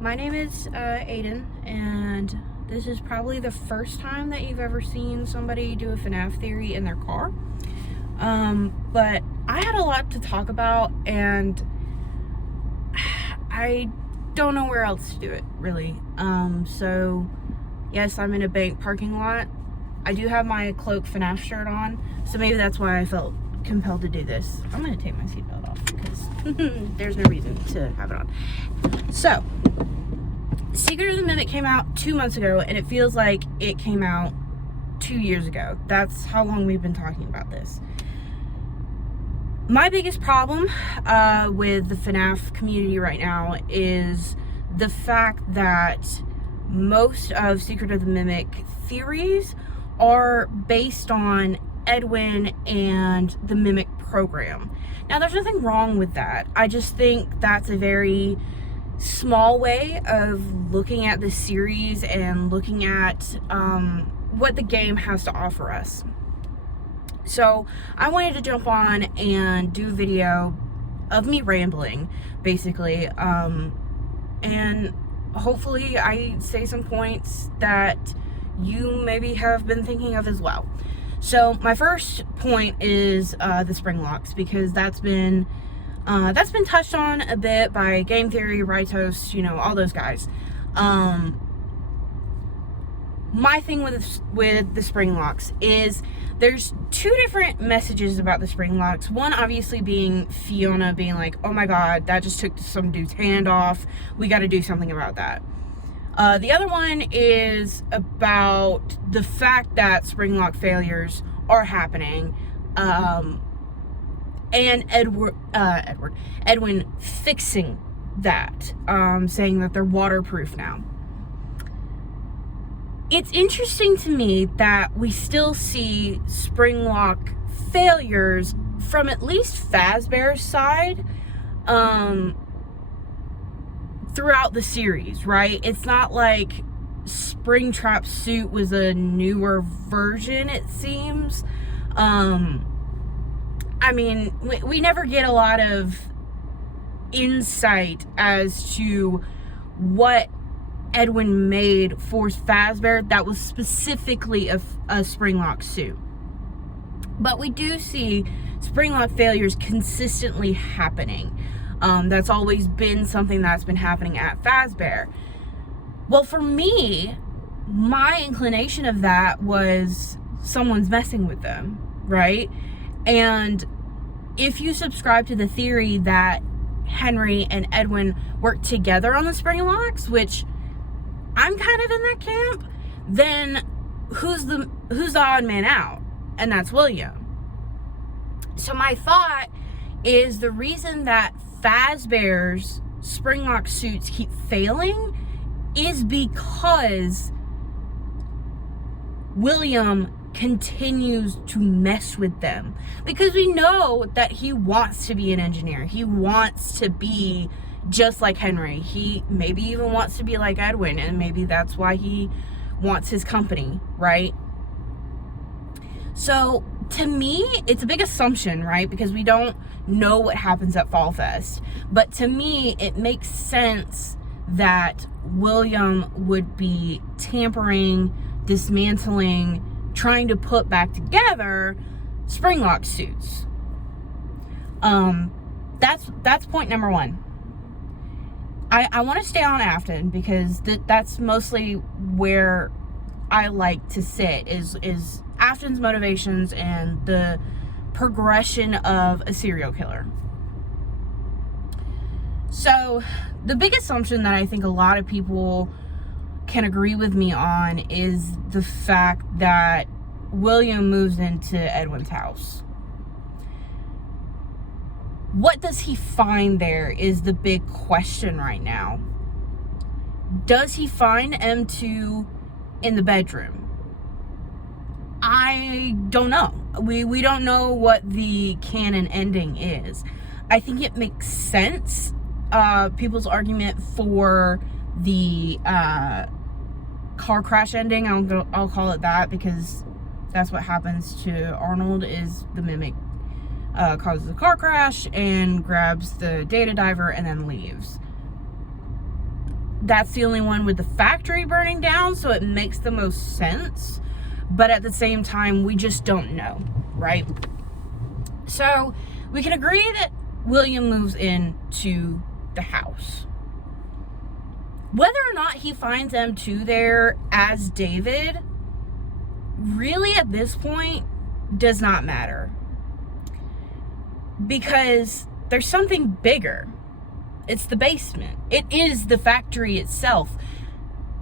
My name is Aiden, and this is probably the first time that you've ever seen somebody do a FNAF theory in their car. But I had a lot to talk about, and I don't know where else to do it, really. So yes, I'm in a bank parking lot. I do have my Cloak FNAF shirt on, so maybe that's why I felt compelled to do this. I'm gonna take my seatbelt off because there's no reason to have it on. So, Secret of the Mimic came out 2 months ago, and it feels like it came out 2 years ago. That's how long we've been talking about this. My biggest problem with the FNAF community right now is the fact that most of Secret of the Mimic theories are based on Edwin and the Mimic program. Now, there's nothing wrong with that. I just think that's a very small way of looking at the series and looking at what the game has to offer us. So I wanted to jump on and do a video of me rambling, basically, and hopefully I say some points that you maybe have been thinking of as well. So my first point is the spring locks, because that's been touched on a bit by Game Theory, Rightos, you know, all those guys. My thing with the spring locks is there's two different messages about the spring locks. One obviously being Fiona being like, oh my god, that just took some dude's hand off. We got to do something about that. The other one is about the fact that spring lock failures are happening. And Edwin fixing that, saying that they're waterproof now. It's interesting to me that we still see spring lock failures from at least Fazbear's side throughout the series, right? It's not like Springtrap's suit was a newer version, it seems. I mean, we never get a lot of insight as to what Edwin made for Fazbear that was specifically a Springlock suit. But we do see Springlock failures consistently happening. That's always been something that's been happening at Fazbear. Well, for me, my inclination of that was someone's messing with them, right? And if you subscribe to the theory that Henry and Edwin worked together on the spring locks, which I'm kind of in that camp, then who's the odd man out? And that's William. So my thought is the reason that Fazbear's spring lock suits keep failing is because William continues to mess with them, because we know that he wants to be an engineer. He wants to be just like Henry. He maybe even wants to be like Edwin, and maybe that's why he wants his company, right? So to me, it's a big assumption, right? Because we don't know what happens at Fall Fest. But to me, it makes sense that William would be tampering, dismantling, trying to put back together Springlock suits. That's point number one. I want to stay on Afton because that's mostly where I like to sit, is Afton's motivations and the progression of a serial killer. So the big assumption that I think a lot of people can agree with me on is the fact that William moves into Edwin's house. What does he find there is the big question right now. Does he find M2 in the bedroom? I don't know. We don't know what the canon ending is. I think it makes sense, people's argument for the car crash ending. I'll call it that, because that's what happens to Arnold, is the Mimic causes a car crash and grabs the data diver and then leaves. that's the only one with the factory burning down, so it makes the most sense. But at the same time, we just don't know, right? So we can agree that William moves into the house. Whether or not he finds M2 there as David, really at this point, does not matter. Because there's something bigger. It's the basement. It is the factory itself.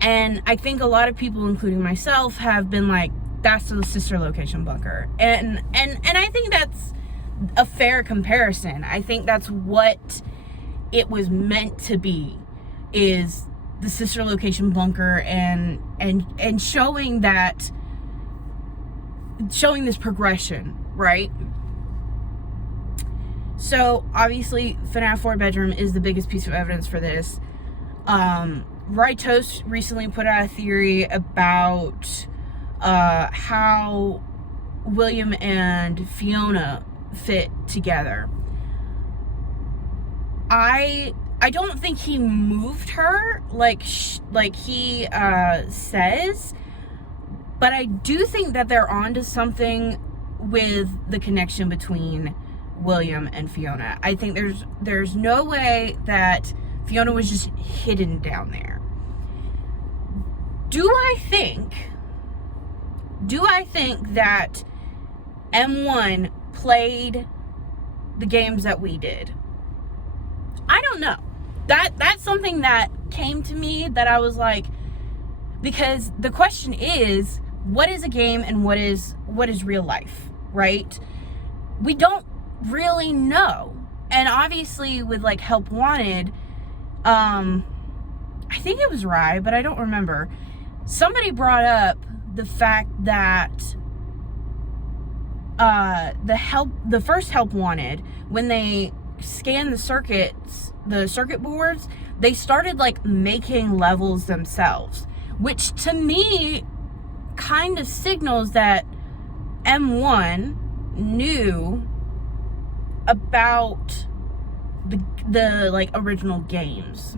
And I think a lot of people, including myself, have been like, that's the sister location bunker. And I think that's a fair comparison. I think that's what it was meant to be, is the sister location bunker, and showing this progression, right? So obviously FNAF 4 bedroom is the biggest piece of evidence for this. Right Toast recently put out a theory about how William and Fiona fit together. I don't think he moved her like he says, but I do think that they're onto something with the connection between William and Fiona. I think there's no way that Fiona was just hidden down there. Do I think that M1 played the games that we did? I don't know. That's something that came to me that I was like, because the question is, what is a game and what is real life, right? We don't really know. And obviously with like Help Wanted, I think it was Rye, but I don't remember. Somebody brought up the fact that the first Help Wanted, when they scanned the circuit boards, they started like making levels themselves, which to me kind of signals that M1 knew about the like original games,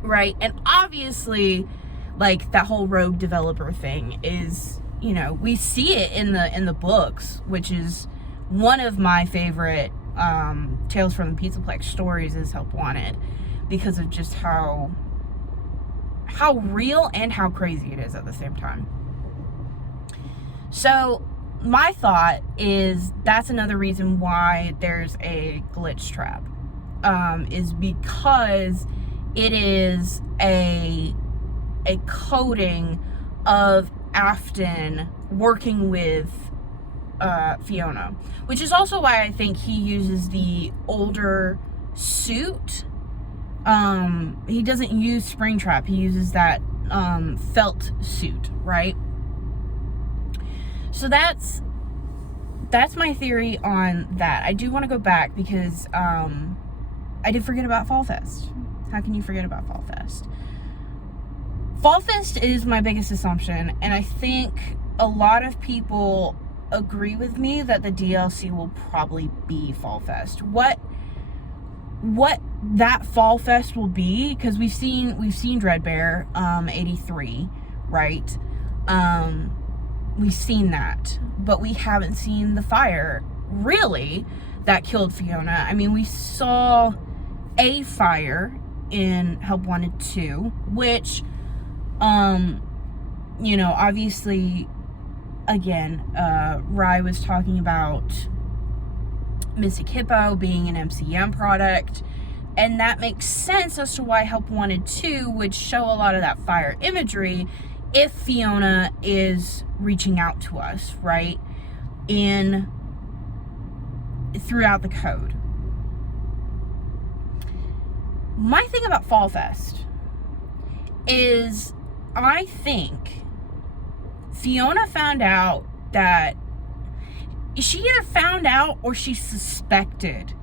right? And obviously like that whole rogue developer thing is, you know, we see it in the books, which is one of my favorite Tales from the Pizzaplex stories, is Help Wanted, because of just how real and how crazy it is at the same time. So my thought is that's another reason why there's a glitch trap, is because it is a coding of Afton working with Fiona, which is also why I think he uses the older suit. He doesn't use Springtrap, he uses that felt suit, right? So that's my theory on that. I do want to go back because I did forget about Fall Fest. How can you forget about Fall Fest? Fall Fest is my biggest assumption, and I think a lot of people agree with me that the DLC will probably be Fall Fest. What that Fall Fest will be, because we've seen Dreadbear 83, right? We've seen that, but we haven't seen the fire really that killed Fiona. I mean, we saw a fire in Help Wanted 2, which you know, obviously, again, Rye was talking about Mystic Hippo being an MCM product, and that makes sense as to why Help Wanted 2 would show a lot of that fire imagery if Fiona is reaching out to us, right, throughout the code. My thing about Fall Fest is, I think Fiona found out that she either found out or she suspected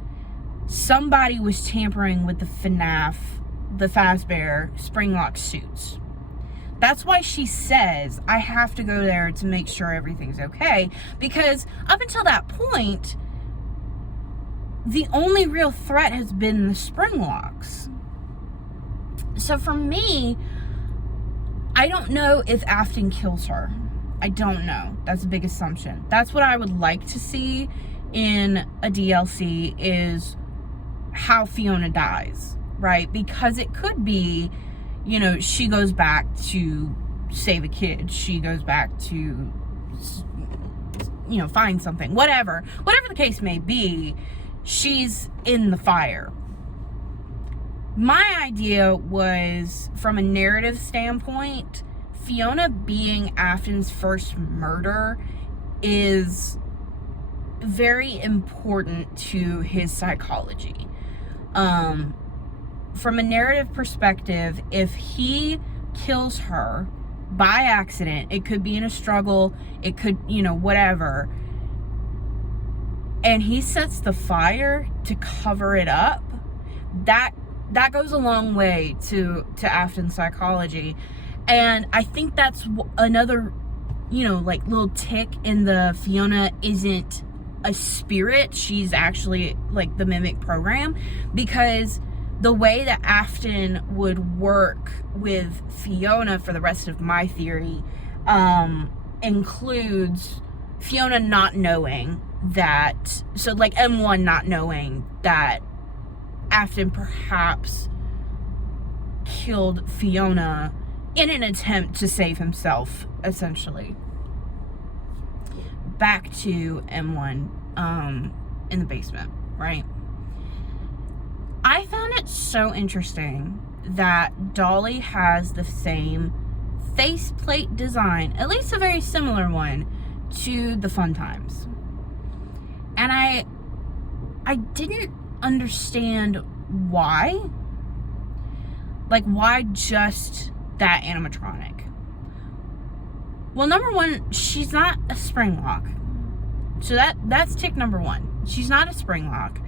somebody was tampering with the FNAF, the Fazbear Springlock suits. That's why she says, I have to go there to make sure everything's okay. Because up until that point, the only real threat has been the Springlocks. So for me, I don't know if Afton kills her. I don't know. That's a big assumption. That's what I would like to see in a DLC, is how Fiona dies, right? Because it could be, you know, she goes back to save a kid. She goes back to, you know, find something. Whatever the case may be, she's in the fire. My idea was, from a narrative standpoint, Fiona being Afton's first murder is very important to his psychology. From a narrative perspective, if he kills her by accident, it could be in a struggle, it could, you know, whatever, and he sets the fire to cover it up, that goes a long way to Afton's psychology. And I think that's another, you know, like, little tick in the Fiona isn't a spirit, she's actually like the mimic program, because the way that Afton would work with Fiona, for the rest of my theory, includes Fiona not knowing that, so like M1 not knowing that Afton perhaps killed Fiona in an attempt to save himself, essentially. Back to M1 in the basement, right? I found it so interesting that Dolly has the same faceplate design, at least a very similar one, to the Fun Times. And I didn't understand why. Like, why just that animatronic? Well, number one, she's not a spring lock. So that's tick number one. She's not a spring lock.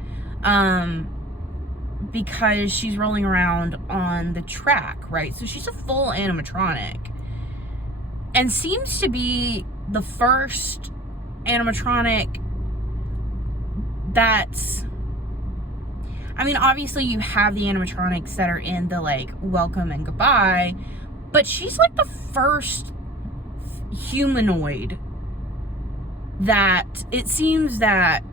Because she's rolling around on the track, right? So she's a full animatronic. And seems to be the first animatronic that's... I mean, obviously you have the animatronics that are in the, like, welcome and goodbye, but she's like the first humanoid that it seems that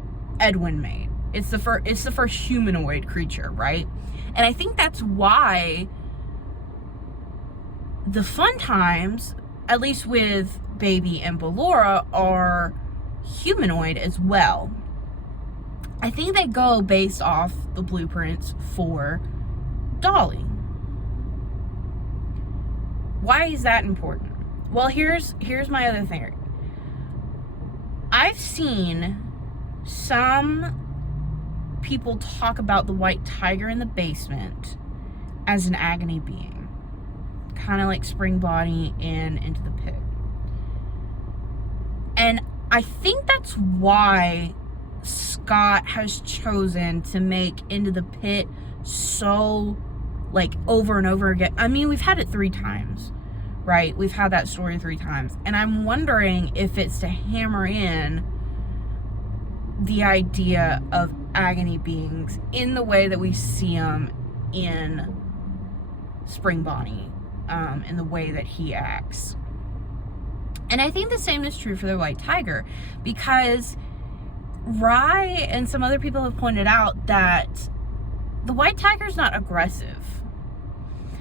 Edwin made. It's the first humanoid creature, right? And I think that's why the Fun Times, at least with Baby and Ballora, are humanoid as well. I think they go based off the blueprints for Dolly. Why is that important? Well, here's my other theory. I've seen some people talk about the white tiger in the basement as an agony being, kind of like Spring Bonnie in Into the Pit. And I think that's why Scott has chosen to make Into the Pit so, like, over and over again. I mean, we've had it 3 times, right? We've had that story 3 times. And I'm wondering if it's to hammer in the idea of agony beings in the way that we see them in Spring Bonnie, in the way that he acts. And I think the same is true for the white tiger, because Rye and some other people have pointed out that the white tiger's not aggressive.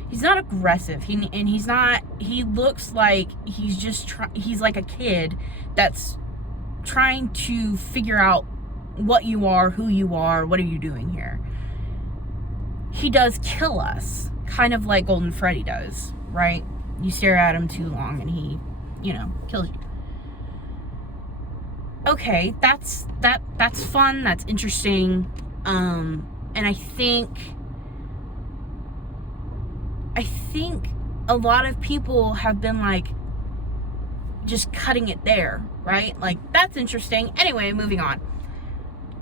He's not aggressive. He looks like he's just he's like a kid that's trying to figure out what you are, who you are, what are you doing here. He does kill us, kind of like Golden Freddy does, right? You stare at him too long and he, you know, kills you. Okay, that's fun, that's interesting, and I think a lot of people have been like just cutting it there, right? Like, that's interesting. Anyway, moving on.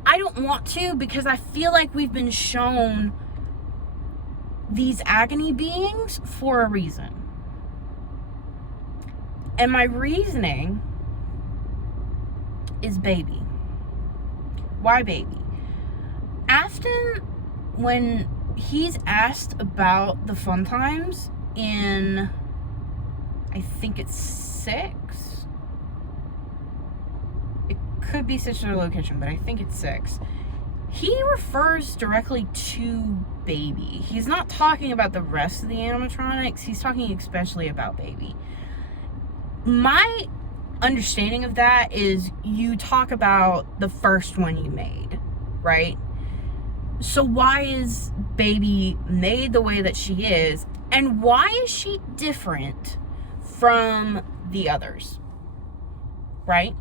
I don't want to, because I feel like we've been shown these agony beings for a reason. And my reasoning is Baby. Why Baby? Afton, when he's asked about the fun times in, I think it's 6. It could be 6 or location, but I think it's 6. He refers directly to Baby. He's not talking about the rest of the animatronics. He's talking especially about Baby. My understanding of that is you talk about the first one you made, right? So why is Baby made the way that she is, and why is she different from the others, right?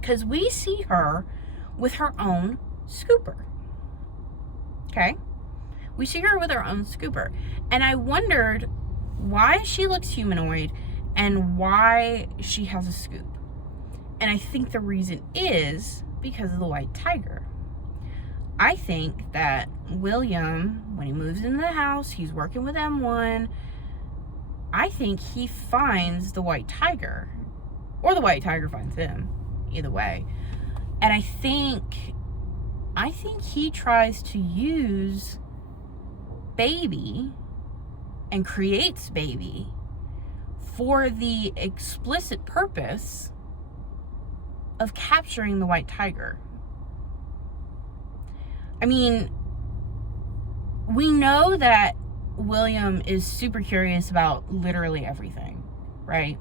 Because we see her with her own scooper, okay? We see her with her own scooper, and I wondered why she looks humanoid and why she has a scoop. And I think the reason is because of the white tiger. I think that William, when he moves into the house, he's working with M1, I think he finds the white tiger, or the white tiger finds him, either way. And I think he tries to use Baby and creates Baby for the explicit purpose of capturing the white tiger. I mean, we know that William is super curious about literally everything, right?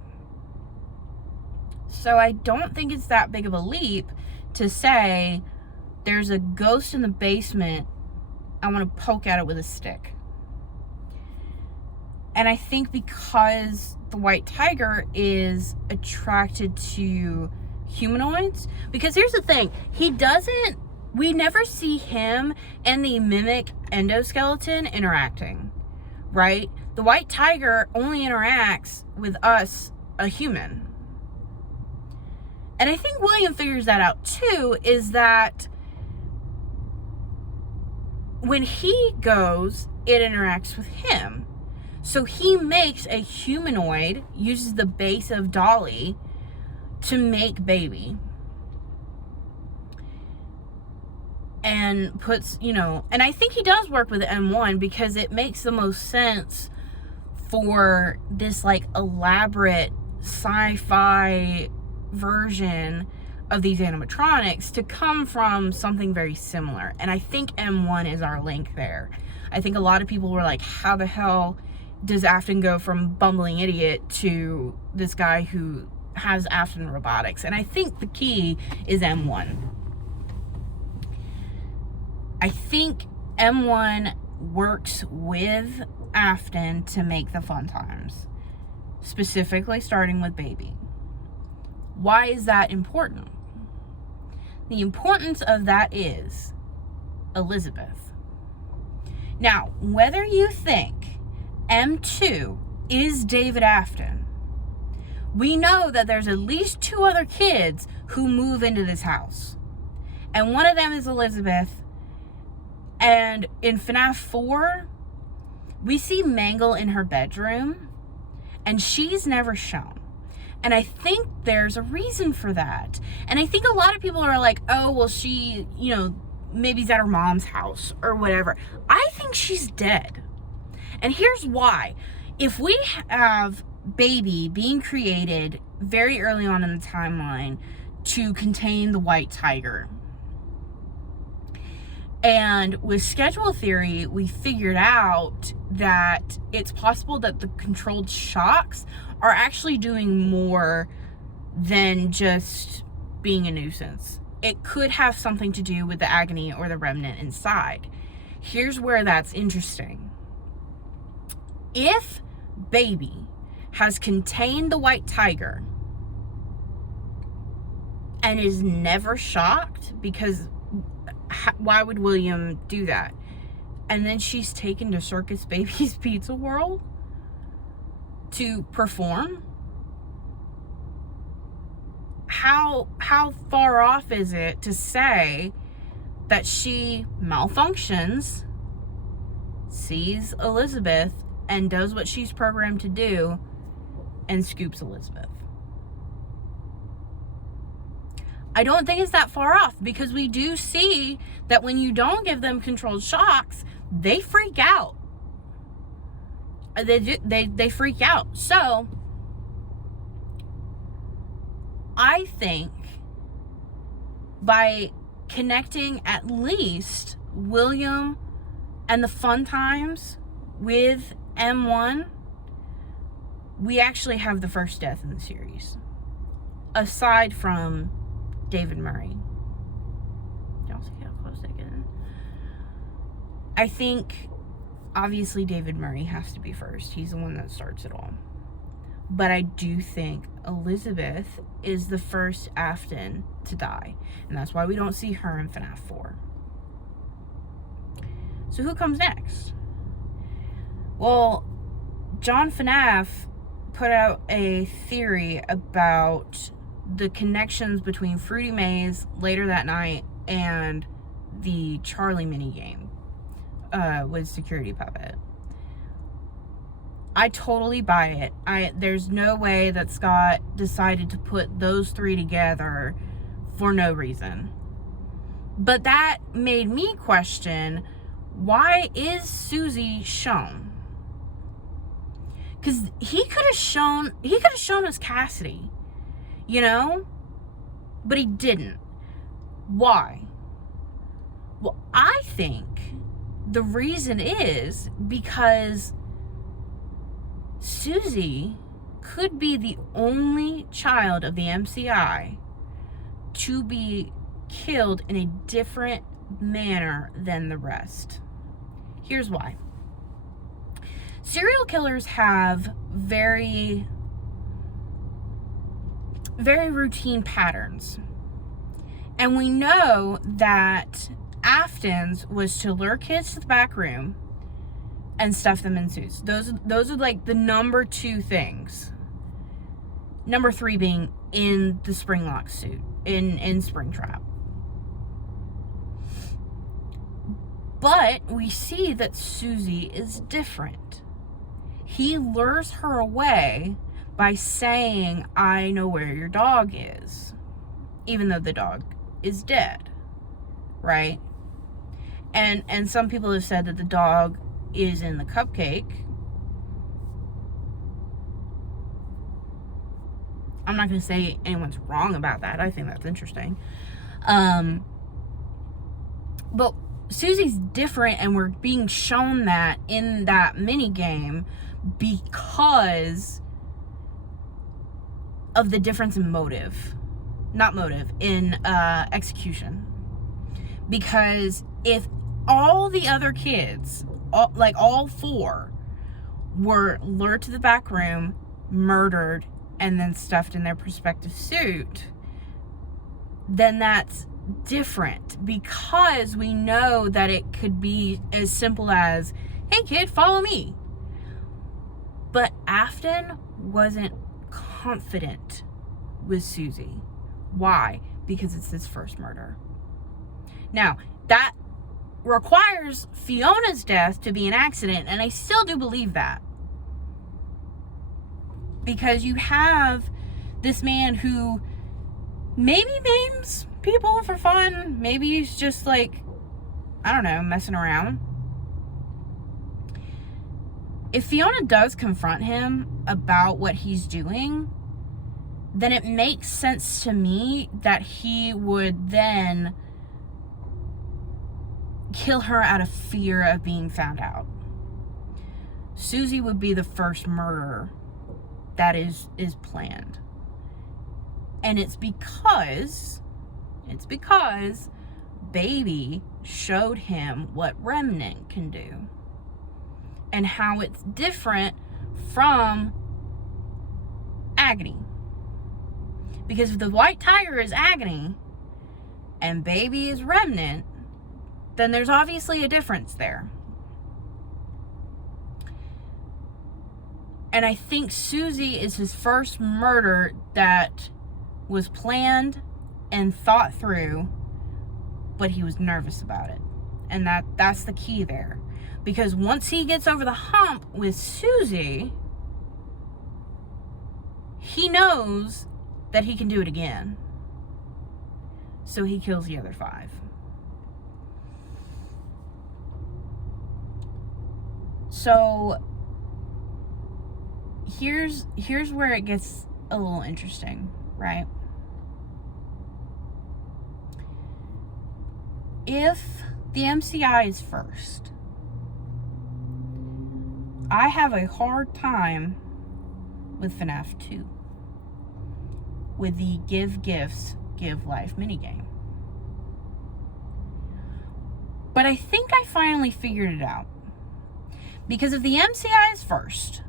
So I don't think it's that big of a leap to say there's a ghost in the basement, I want to poke at it with a stick. And I think because the white tiger is attracted to humanoids, because here's the thing, we never see him and the mimic endoskeleton interacting, right? The white tiger only interacts with us, a human. And I think William figures that out too, is that when he goes, it interacts with him. So he makes a humanoid, uses the base of Dolly to make Baby. And puts, and I think he does work with M1 because it makes the most sense for this like elaborate sci-fi version of these animatronics to come from something very similar. And I think M1 is our link there. I think a lot of people were like, how the hell does Afton go from bumbling idiot to this guy who has Afton robotics? And I think the key is M1. I think M1 works with Afton to make the fun times, specifically starting with Baby. Why is that important? The importance of that is Elizabeth. Now, whether you think M2 is David Afton, we know that there's at least 2 other kids who move into this house. And one of them is Elizabeth. And in FNAF 4, we see Mangle in her bedroom, and she's never shown. And I think there's a reason for that. And I think a lot of people are like, oh, well, she, maybe he's at her mom's house or whatever. I think she's dead. And here's why. If we have Baby being created very early on in the timeline to contain the white tiger, and with schedule theory, we figured out that it's possible that the controlled shocks are actually doing more than just being a nuisance. It could have something to do with the agony or the remnant inside. Here's where that's interesting. If Baby has contained the white tiger and is never shocked, because why would William do that? And then she's taken to Circus Baby's Pizza World to perform? How far off is it to say that she malfunctions, sees Elizabeth, and does what she's programmed to do, and scoops Elizabeth? I don't think it's that far off, because we do see that when you don't give them controlled shocks, they freak out. They freak out. So I think by connecting at least William and the fun times with M1, we actually have the first death in the series, aside from David Murray. Y'all see how close they get in? I think obviously David Murray has to be first. He's the one that starts it all. But I do think Elizabeth is the first Afton to die. And that's why we don't see her in FNAF 4. So who comes next? Well, John FNAF put out a theory about the connections between Fruity Maze later that night and the Charlie minigame with Security Puppet. I totally buy it. There's no way that Scott decided to put those three together for no reason. But that made me question, why is Susie shown? Because he could have shown us Cassidy, you know? But he didn't. Why? Well, I think the reason is because Susie could be the only child of the MCI to be killed in a different manner than the rest. Here's why. Serial killers have very, very routine patterns. And we know that Afton's was to lure kids to the back room and stuff them in suits. Those are like the number 2 things. Number 3 being in the Springlock suit, in Springtrap. But we see that Susie is different. He lures her away by saying, I know where your dog is. Even though the dog is dead. Right? And some people have said that the dog is in the cupcake. I'm not going to say anyone's wrong about that. I think that's interesting. But Susie's different, and we're being shown that in that mini game because of the difference in motive. Not motive, in execution. Because if all the other kids, all 4, were lured to the back room, murdered, and then stuffed in their prospective suit, then that's different, because we know that it could be as simple as, hey kid, follow me. But Afton wasn't confident with Susie. Why? Because it's his first murder. Now, that requires Fiona's death to be an accident, and I still do believe that. Because you have this man who maybe names people for fun. Maybe he's just like, I don't know, messing around. If Fiona does confront him about what he's doing, then it makes sense to me that he would then kill her out of fear of being found out. Susie would be the first murder that is planned. And it's because Baby showed him what Remnant can do. And how it's different from Agony. Because if the White Tiger is Agony and Baby is Remnant, then there's obviously a difference there. And I think Susie is his first murder that was planned and thought through, but he was nervous about it. And that's the key there. Because once he gets over the hump with Susie, he knows that he can do it again. So he kills the other 5. So here's where it gets a little interesting, right? If the MCI is first, I have a hard time with FNAF 2, with the give gifts, give life minigame. But I think I finally figured it out. Because if the MCI is first,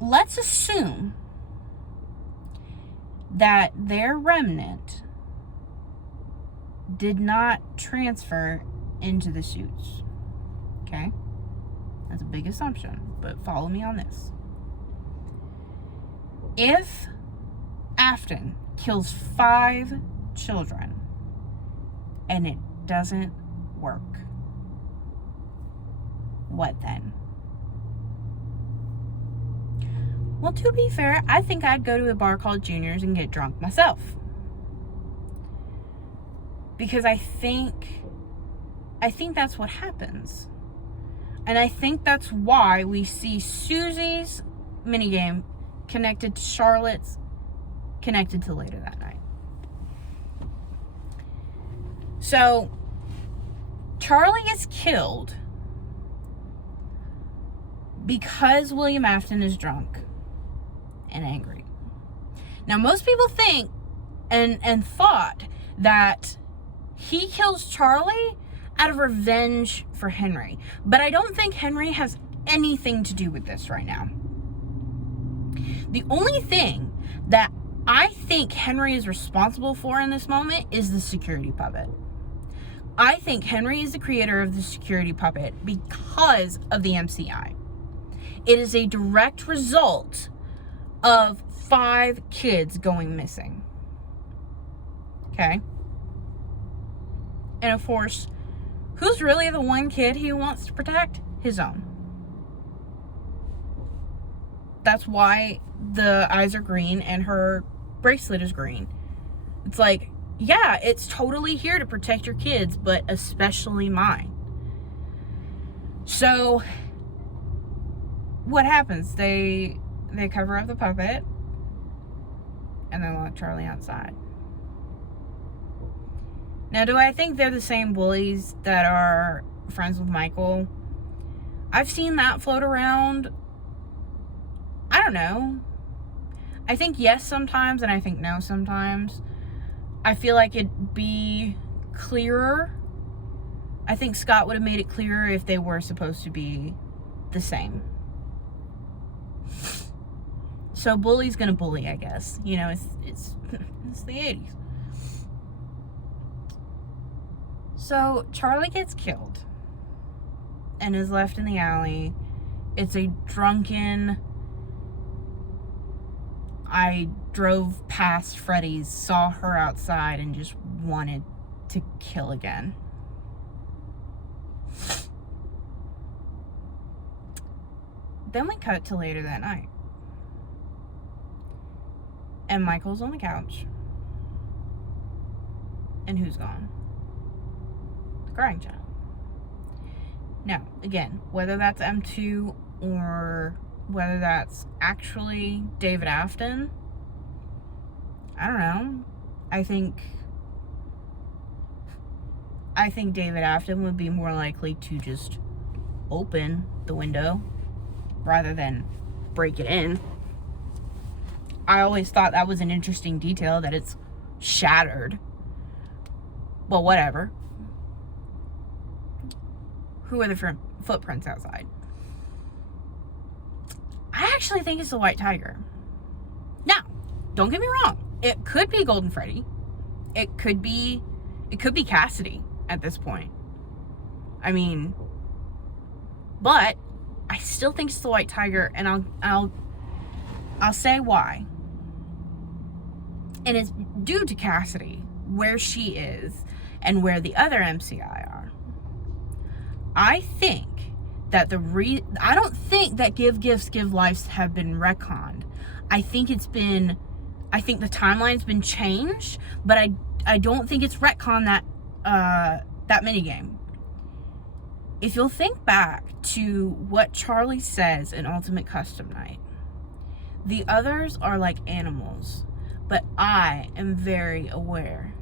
let's assume that their remnant did not transfer into the suits. Okay? That's a big assumption, but follow me on this. If Afton kills 5 children and it doesn't work, what then? Well, to be fair, I think I'd go to a bar called Junior's and get drunk myself. Because I think that's what happens. And I think that's why we see Susie's minigame connected to Charlotte's, connected to later that night. So, Charlie is killed because William Afton is drunk and angry. Now, most people think and thought that he kills Charlie out of revenge for Henry. But I don't think Henry has anything to do with this right now. The only thing that I think Henry is responsible for in this moment is the security puppet. I think Henry is the creator of the security puppet because of the MCI. It is a direct result of 5 kids going missing. Okay? And of course, who's really the one kid he wants to protect? His own. That's why the eyes are green and her bracelet is green. It's like, yeah, it's totally here to protect your kids, but especially mine. So, what happens? They cover up the puppet and they lock Charlie outside. Now, do I think they're the same bullies that are friends with Michael? I've seen that float around. I don't know. I think yes sometimes, and I think no sometimes. I feel like it'd be clearer. I think Scott would have made it clearer if they were supposed to be the same. So bully's gonna bully, I guess. You know, it's the 80s. So Charlie gets killed and is left in the alley. It's a drunken, I drove past Freddy's, saw her outside, and just wanted to kill again. Then we cut to later that night. And Michael's on the couch. And who's gone? The crying child. Now, again, whether that's M2 or whether that's actually David Afton, I don't know. I think David Afton would be more likely to just open the window rather than break it in. I always thought that was an interesting detail, that it's shattered. Well, whatever. Who are the footprints outside? I actually think it's the White Tiger. Now, don't get me wrong. It could be Golden Freddy. It could be Cassidy at this point. I mean, but I still think it's the White Tiger, and I'll say why. And it's due to Cassidy, where she is, and where the other MCI are. I think that I don't think that give gifts, give lives have been retconned. I think the timeline's been changed, but I don't think it's retconned that minigame. If you'll think back to what Charlie says in Ultimate Custom Night, the others are like animals, but I am very aware.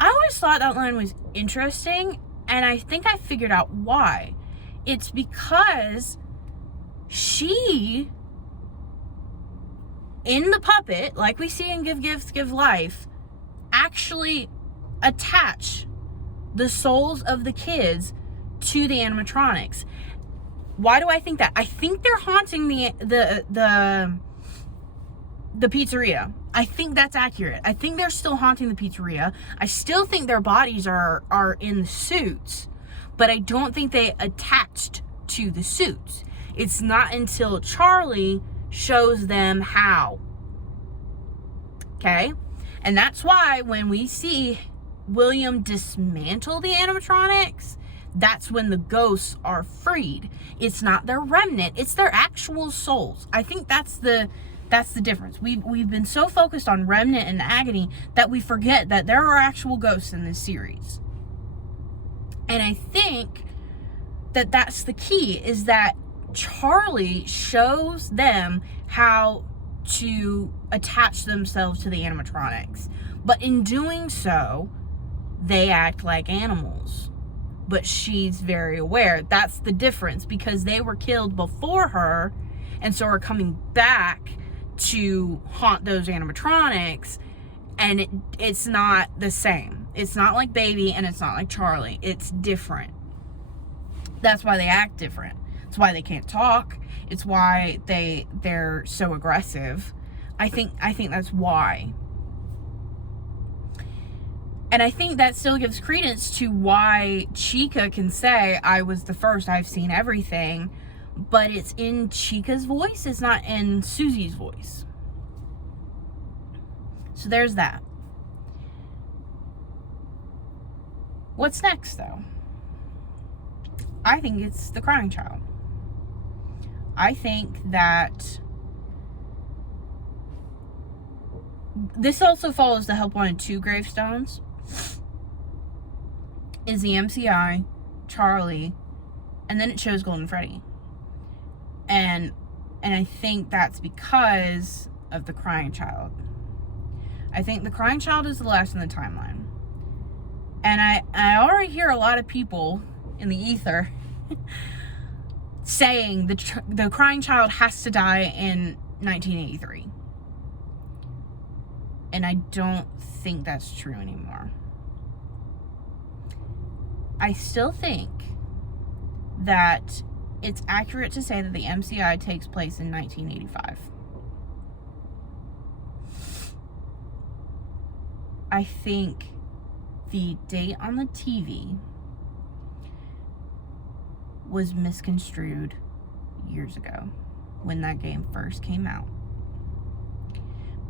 I always thought that line was interesting, and I think I figured out why. It's because she, in the puppet, like we see in Give Gifts, Give Life, actually attach the souls of the kids to the animatronics. Why do I think that? I think they're haunting the pizzeria. I think that's accurate. I think they're still haunting the pizzeria. I still think their bodies are in the suits, but I don't think they attached to the suits. It's not until Charlie shows them how. Okay? And that's why when we see William dismantle the animatronics, that's when the ghosts are freed. It's not their remnant, it's their actual souls. I think that's the difference. We've been so focused on remnant and agony that we forget that there are actual ghosts in this series. And I think that that's the key, is that Charlie shows them how to attach themselves to the animatronics. But in doing so, they act like animals. But she's very aware. That's the difference, because they were killed before her and so are coming back to haunt those animatronics, and it's not the same. It's not like Baby and it's not like Charlie. It's different. That's why they act different. It's why they can't talk. It's why they're so aggressive. I think that's why. And I think that still gives credence to why Chica can say, I was the first, I've seen everything. But it's in Chica's voice, it's not in Susie's voice. So there's that. What's next, though? I think it's the crying child. I think that this also follows the Help Wanted 2 gravestones. Is the MCI, Charlie, and then it shows Golden Freddy. And I think that's because of the crying child. I think the crying child is the last in the timeline. And I already hear a lot of people in the ether saying the crying child has to die in 1983. And I don't think that's true anymore. I still think that it's accurate to say that the MCI takes place in 1985. I think the date on the TV was misconstrued years ago when that game first came out.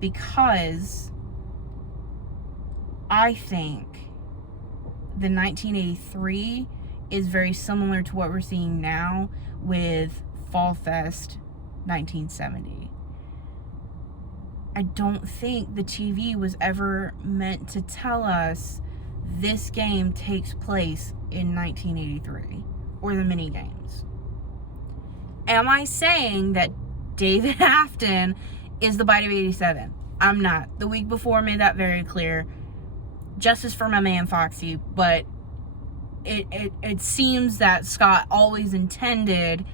Because I think the 1983 is very similar to what we're seeing now with Fall Fest 1970. I don't think the TV was ever meant to tell us this game takes place in 1983, or the mini games. Am I saying that David Afton is the Bite of 87? I'm not. The week before made that very clear. Justice for my man Foxy, but it seems that Scott always intended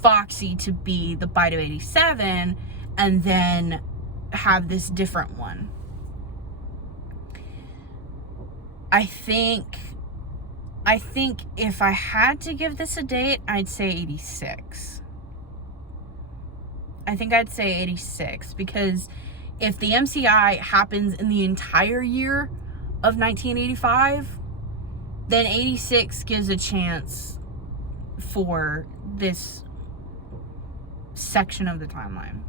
Foxy to be the Bite of 87 and then have this different one. I think if I had to give this a date, I'd say 86. I think I'd say 86, because if the MCI happens in the entire year of 1985, then 86 gives a chance for this section of the timeline.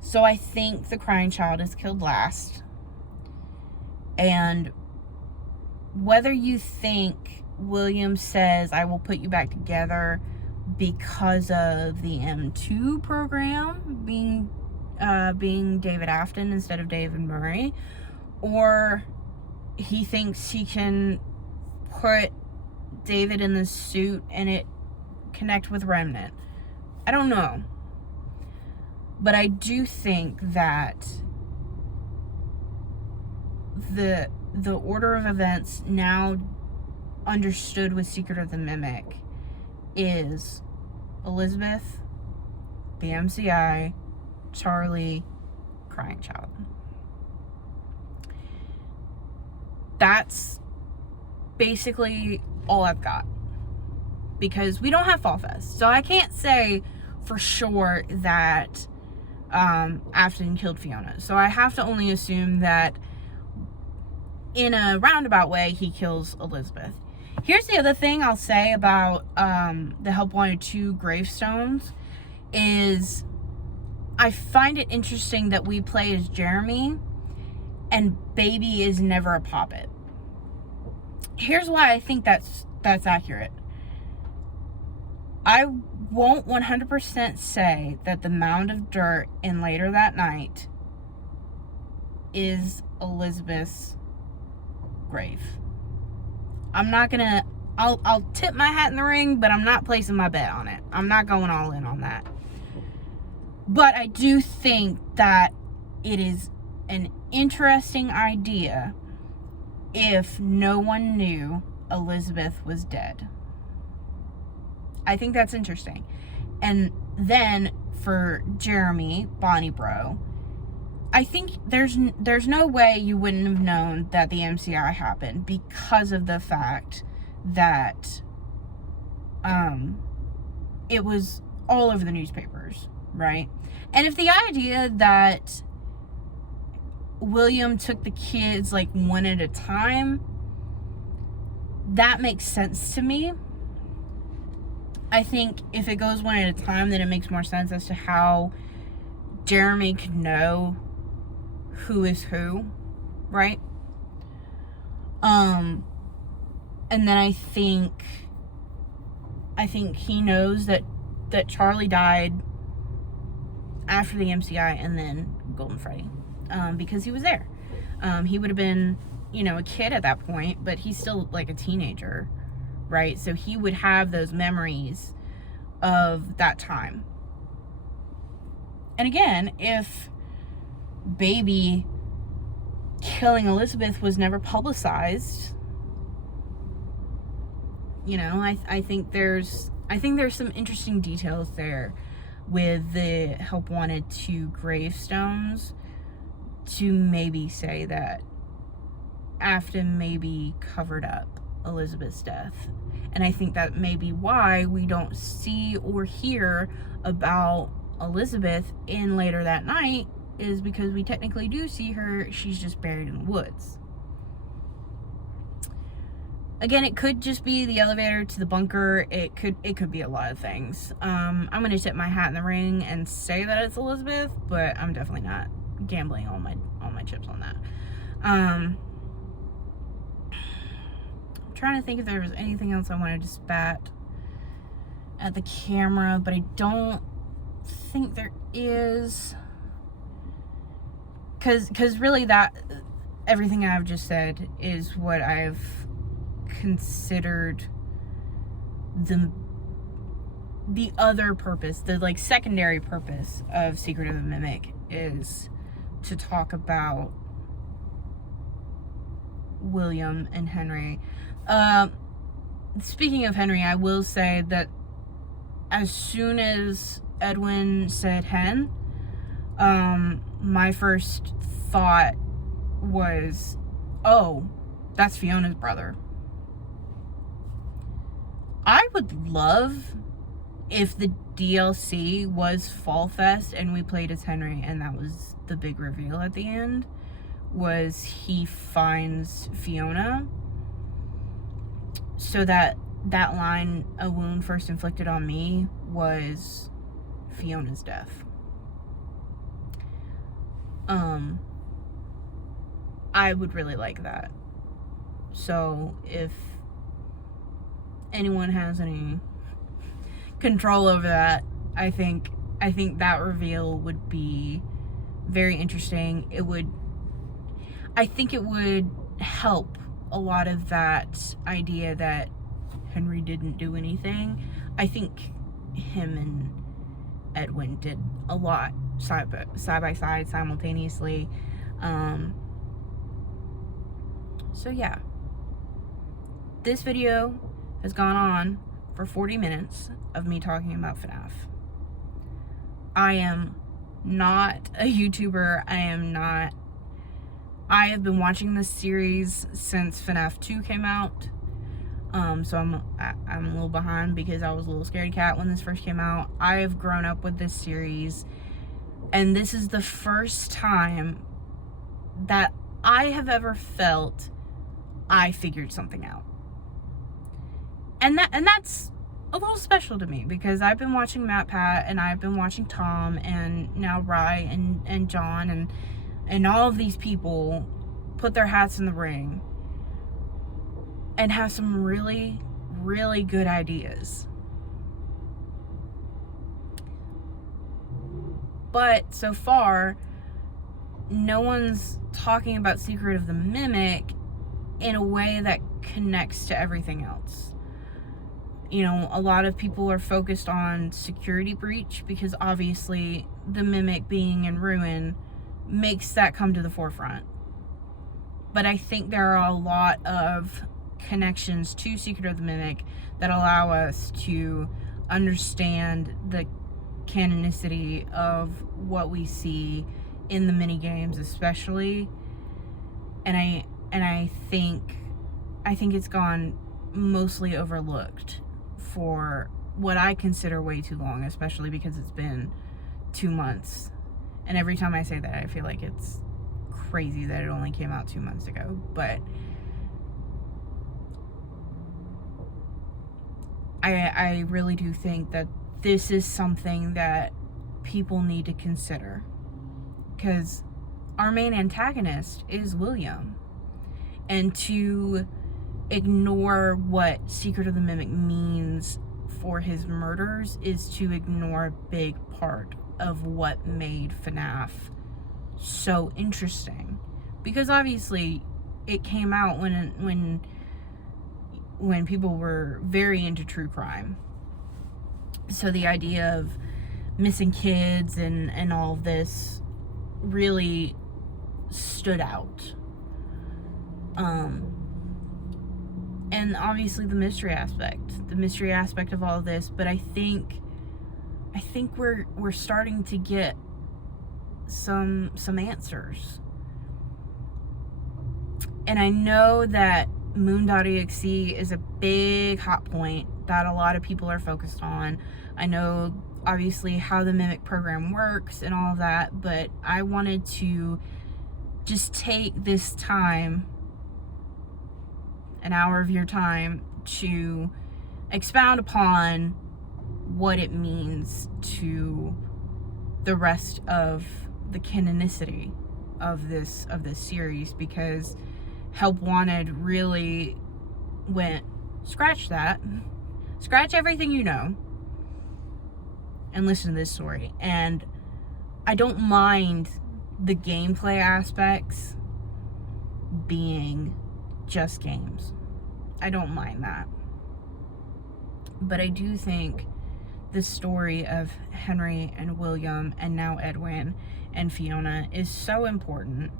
So I think the crying child is killed last. And whether you think William says, I will put you back together because of the M2 program being David Afton instead of David Murray, or he thinks he can put David in this suit and it connect with Remnant. I don't know. But I do think that the order of events now understood with Secret of the Mimic is Elizabeth, the MCI, Charlie, Crying Child. That's basically all I've got, because we don't have Fall Fest, so I can't say for sure that Afton killed Fiona. So I have to only assume that in a roundabout way he kills Elizabeth. Here's the other thing I'll say about the Help Wanted 2 gravestones is I find it interesting that we play as Jeremy and Baby is never a poppet. Here's why I think that's accurate. I won't 100% say that the mound of dirt in Later That Night is Elizabeth's grave. I'm not gonna, I'll tip my hat in the ring, but I'm not placing my bet on it. I'm not going all in on that. But I do think that it is an interesting idea if no one knew Elizabeth was dead. I think that's interesting. And then for Jeremy, Bonnie Bro, I think there's no way you wouldn't have known that the MCI happened because of the fact that it was all over the newspapers, right? And if the idea that William took the kids like one at a time, that makes sense to me. I think if it goes one at a time, then it makes more sense as to how Jeremy could know who is who, right? And then I think he knows that Charlie died after the MCI and then Golden Freddy, because he was there. He would have been, a kid at that point, but he's still like a teenager, right? So he would have those memories of that time. And again, if Baby killing Elizabeth was never publicized, I think there's some interesting details there with the Help Wanted 2 gravestones to maybe say that Afton maybe covered up Elizabeth's death. And I think that may be why we don't see or hear about Elizabeth in Later That Night, is because we technically do see her. She's just buried in the woods. Again, it could just be the elevator to the bunker. It could be a lot of things. I'm gonna tip my hat in the ring and say that it's Elizabeth, but I'm definitely not gambling all my chips on that. I'm trying to think if there was anything else I wanted to spat at the camera, but I don't think there is. Because really that, everything I've just said is what I've considered the other purpose, the like secondary purpose of Secret of the Mimic, is to talk about William and Henry. Speaking of Henry, I will say that as soon as Edwin said hen, my first thought was, oh, that's Fiona's brother. I would love if the DLC was Fall Fest and we played as Henry and that was the big reveal at the end, was he finds Fiona, so that line, a wound first inflicted on me, was Fiona's death. I would really like that. So if anyone has any control over that, I think that reveal would be very interesting. I think it would help a lot of that idea that Henry didn't do anything. I think him and Edwin did a lot side by side, simultaneously. So yeah, this video has gone on for 40 minutes of me talking about FNAF. I am not a YouTuber. I have been watching this series since FNAF 2 came out. So I'm a little behind because I was a little scaredy cat when this first came out. I have grown up with this series, and this is the first time that I have ever felt I figured something out. And that's a little special to me, because I've been watching Matt Pat, and I've been watching Tom, and now Rye and John and all of these people put their hats in the ring and have some really, really good ideas. But so far, no one's talking about Secret of the Mimic in a way that connects to everything else. You know, a lot of people are focused on Security Breach, because obviously the Mimic being in ruin makes that come to the forefront. But I think there are a lot of connections to Secret of the Mimic that allow us to understand the canonicity of what we see in the mini games, especially. And I think it's gone mostly overlooked for what I consider way too long, especially because it's been 2 months. And every time I say that, I feel like it's crazy that it only came out 2 months ago. But I really do think that this is something that people need to consider, because our main antagonist is William, and to ignore what Secret of the Mimic means for his murders is to ignore a big part of what made FNAF so interesting. Because obviously it came out when people were very into true crime. So the idea of missing kids and all of this really stood out. And obviously the mystery aspect of all of this. But I think we're starting to get some answers. And I know that Moon.exe is a big hot point that a lot of people are focused on. I know obviously how the Mimic program works and all of that, but I wanted to just take this time, an hour of your time, to expound upon what it means to the rest of the canonicity of this series, because Help Wanted really went, scratch that, scratch everything you know, and listen to this story. And I don't mind the gameplay aspects being just games. I don't mind that. But I do think the story of Henry and William, and now Edwin and Fiona, is so important.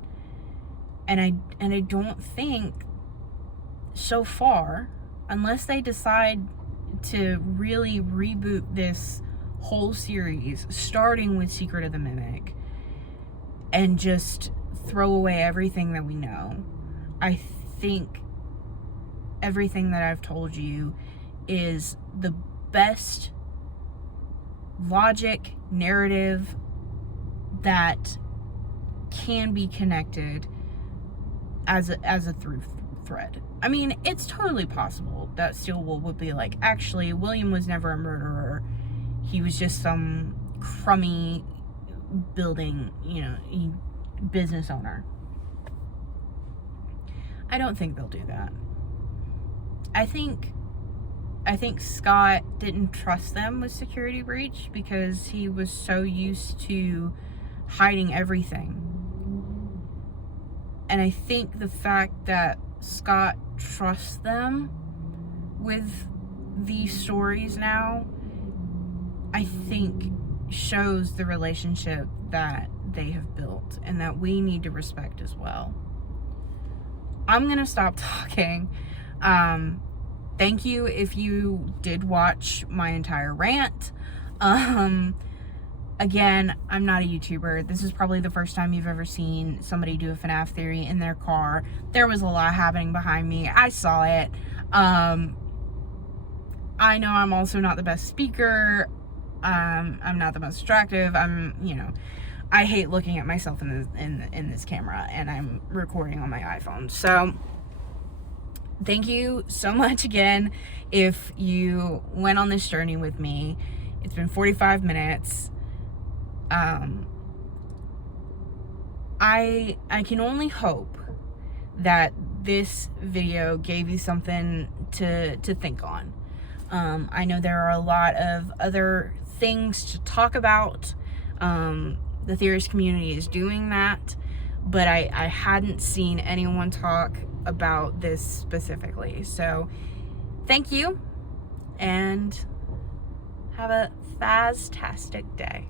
And I don't think, so far, unless they decide to really reboot this whole series, starting with Secret of the Mimic, and just throw away everything that we know, I think everything that I've told you is the best logic narrative that can be connected as a through thread. I mean, it's totally possible that Steelwool would be like, actually, William was never a murderer. He was just some crummy building, business owner. I don't think they'll do that. I think Scott didn't trust them with Security Breach because he was so used to hiding everything. And I think the fact that Scott trusts them with these stories now, I think shows the relationship that they have built and that we need to respect as well. I'm gonna stop talking. Thank you if you did watch my entire rant. Again, I'm not a YouTuber. This is probably the first time you've ever seen somebody do a FNAF theory in their car. There was a lot happening behind me. I saw it. I know I'm also not the best speaker. I'm not the most attractive. I hate looking at myself in this camera, and I'm recording on my iPhone. So thank you so much again if you went on this journey with me. It's been 45 minutes. I can only hope that this video gave you something to think on. I know there are a lot of other things to talk about. The theorist community is doing that, but I hadn't seen anyone talk about this specifically. So thank you, and have a fantastic day.